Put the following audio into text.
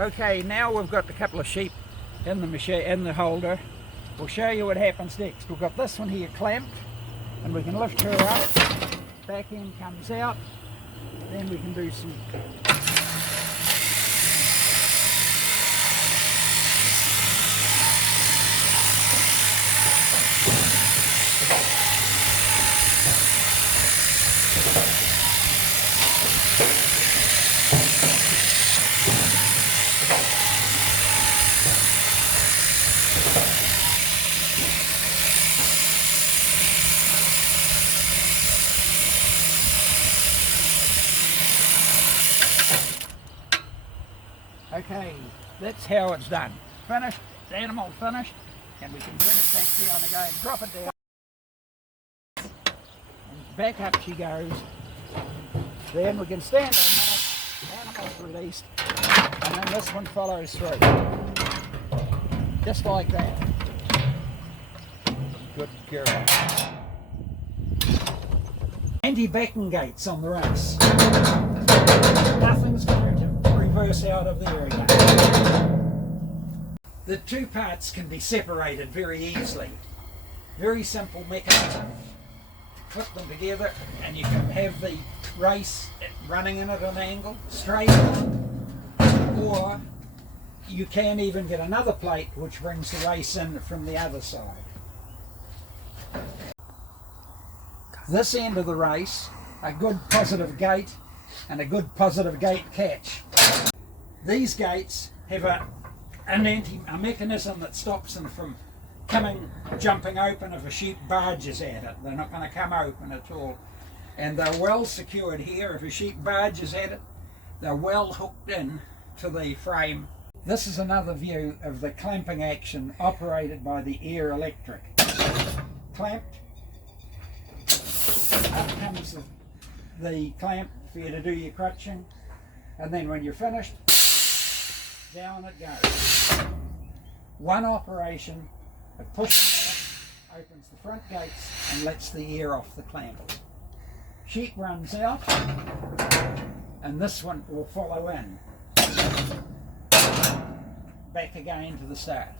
Okay, now we've got a couple of sheep in the machine, in the holder. We'll show you what happens next. We've got this one here clamped, and we can lift her up. Back end comes out. Then we can do some. Okay, that's how it's done. Finished, the animal finished, and we can bring it back down again, drop it down, and back up she goes. Then we can stand on that, animal's released, and then this one follows through. Just like that. Good girl. Anti-backing gates on the race. Nothing's going to reverse out of there again. The two parts can be separated very easily. Very simple mechanism. Clip them together and you can have the race running in at an angle, straight on, or you can even get another plate which brings the race in from the other side. This end of the race, a good positive gate and a good positive gate catch. These gates have a mechanism that stops them from jumping open if a sheep barges at it. They're not going to come open at all. And they're well secured here. If a sheep barges at it, they're well hooked in to the frame. This is another view of the clamping action operated by the air electric. Clamped, up comes the clamp for you to do your crutching, and then when you're finished, down it goes. One operation of pushing that opens the front gates and lets the air off the clamp. Sheep runs out, and this one will follow in. Back again to the start.